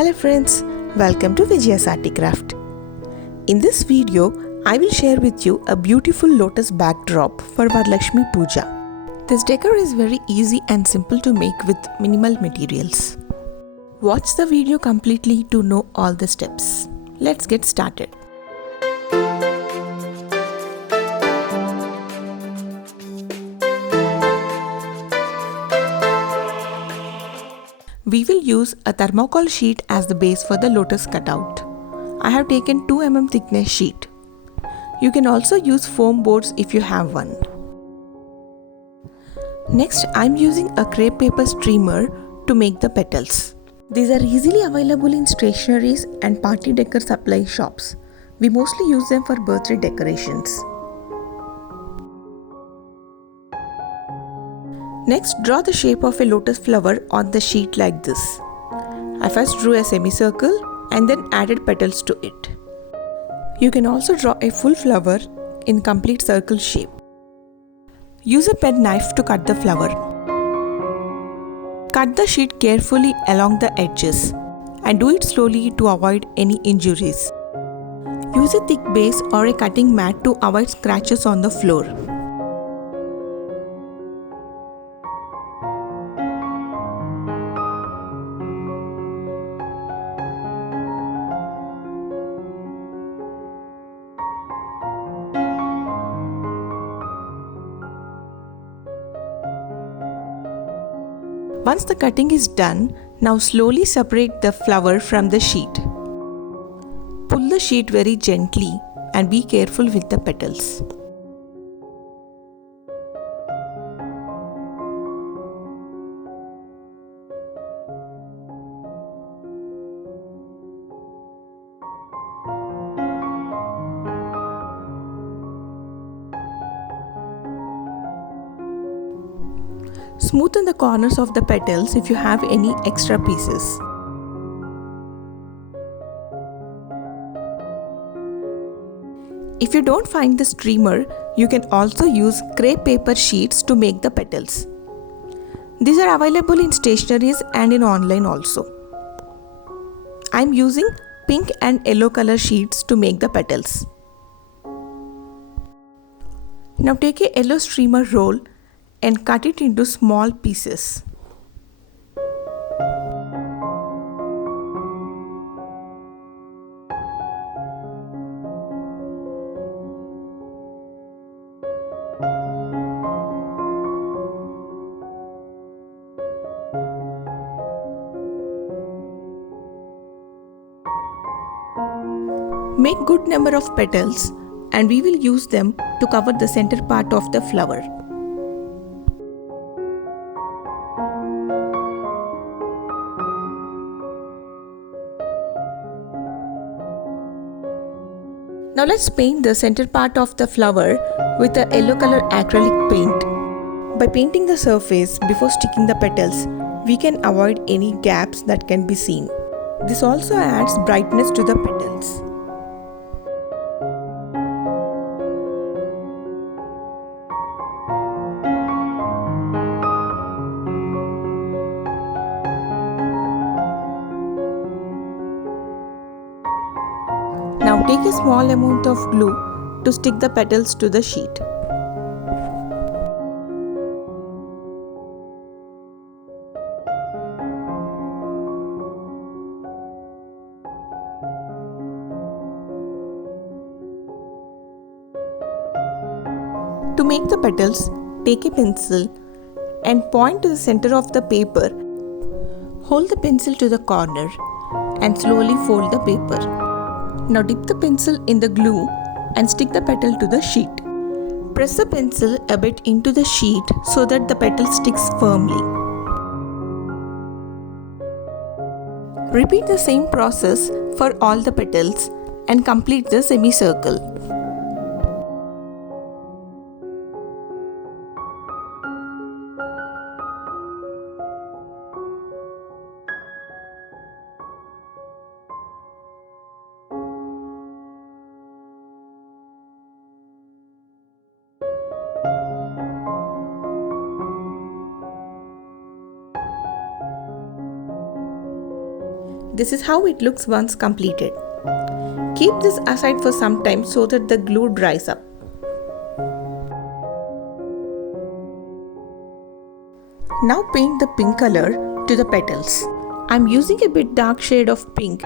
Hello friends, welcome to Vijaya's Articraft. In this video, I will share with you a beautiful lotus backdrop for Varalakshmi Puja. This decor is very easy and simple to make with minimal materials. Watch the video completely to know all the steps. Let's get started. We will use a thermocol sheet as the base for the lotus cutout. I have taken 2 mm thickness sheet. You can also use foam boards if you have one. Next, I am using a crepe paper streamer to make the petals. These are easily available in stationeries and party decor supply shops. We mostly use them for birthday decorations. Next, draw the shape of a lotus flower on the sheet like this. I first drew a semicircle and then added petals to it. You can also draw a full flower in complete circle shape. Use a pen knife to cut the flower. Cut the sheet carefully along the edges and do it slowly to avoid any injuries. Use a thick base or a cutting mat to avoid scratches on the floor. Once the cutting is done, now slowly separate the flower from the sheet. Pull the sheet very gently and be careful with the petals. Smoothen the corners of the petals if you have any extra pieces. If you don't find the streamer, you can also use crepe paper sheets to make the petals. These are available in stationeries and in online also. I am using pink and yellow color sheets to make the petals. Now take a yellow streamer roll and cut it into small pieces. Make good number of petals and we will use them to cover the center part of the flower. Now let's paint the center part of the flower with a yellow color acrylic paint. By painting the surface before sticking the petals, we can avoid any gaps that can be seen. This also adds brightness to the petals. Now take a small amount of glue to stick the petals to the sheet. To make the petals, take a pencil and point to the center of the paper. Hold the pencil to the corner and slowly fold the paper. Now dip the pencil in the glue and stick the petal to the sheet. Press the pencil a bit into the sheet so that the petal sticks firmly. Repeat the same process for all the petals and complete the semicircle. This is how it looks once completed. Keep this aside for some time so that the glue dries up. Now paint the pink color to the petals. I'm using a bit dark shade of pink.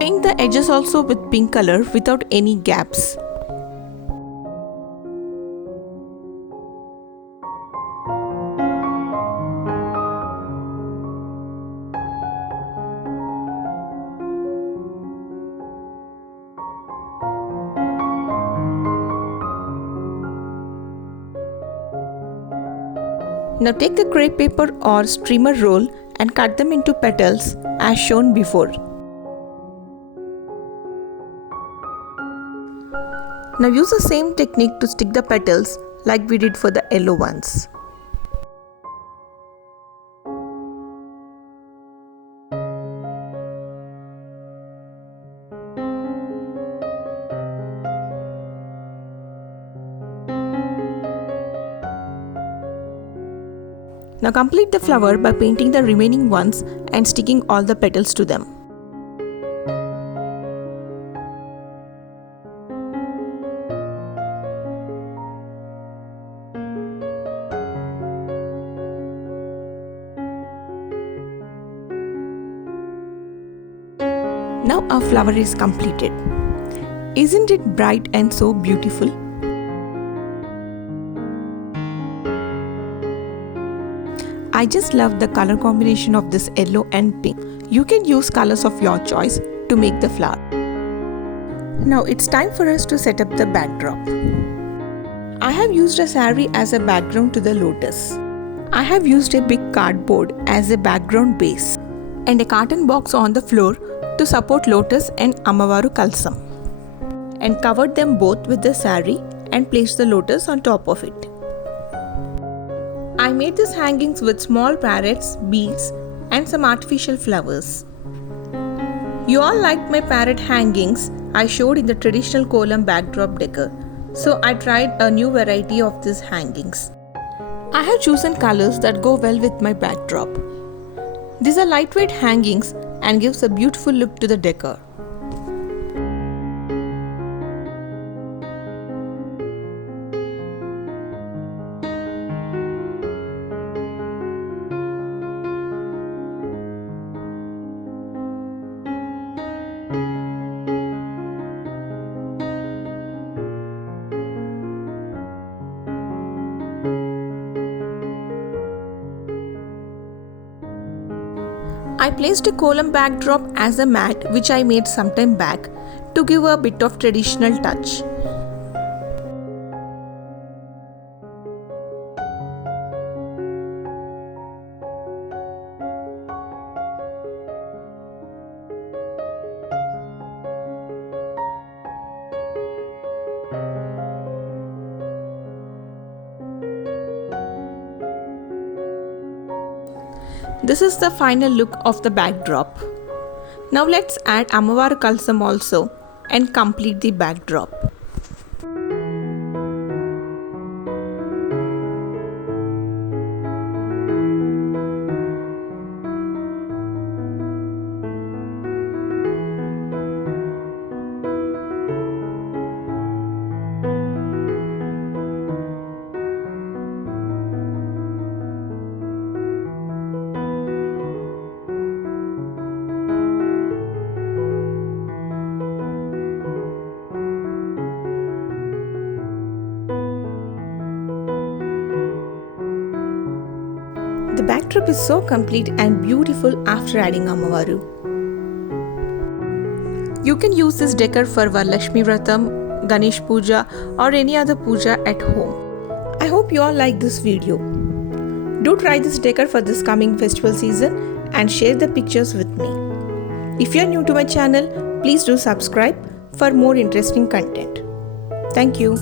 Paint the edges also with pink color without any gaps. Now take the crepe paper or streamer roll and cut them into petals as shown before. Now use the same technique to stick the petals like we did for the yellow ones. Now complete the flower by painting the remaining ones and sticking all the petals to them. Now our flower is completed. Isn't it bright and so beautiful? I just love the color combination of this yellow and pink. You can use colors of your choice to make the flower. Now it's time for us to set up the backdrop. I have used a saree as a background to the lotus. I have used a big cardboard as a background base and a carton box on the floor to support lotus and Ammavaru Kalsam, and covered them both with the saree and placed the lotus on top of it. I made these hangings with small parrots, beads and some artificial flowers. You all liked my parrot hangings I showed in the traditional kolam backdrop decor, so I tried a new variety of these hangings. I have chosen colors that go well with my backdrop. These are lightweight hangings and gives a beautiful look to the decor. I placed a kolam backdrop as a mat which I made sometime back to give a bit of traditional touch. This is the final look of the backdrop. Now let's add Ammavaru Kalsam also and complete the backdrop. backdrop is so complete and beautiful after adding Ammavaru. You can use this decor for Varalakshmi Vratam, Ganesh Puja or any other puja at home. I hope you all like this video. Do try this decor for this coming festival season and share the pictures with me. If you are new to my channel, please do subscribe for more interesting content. Thank you.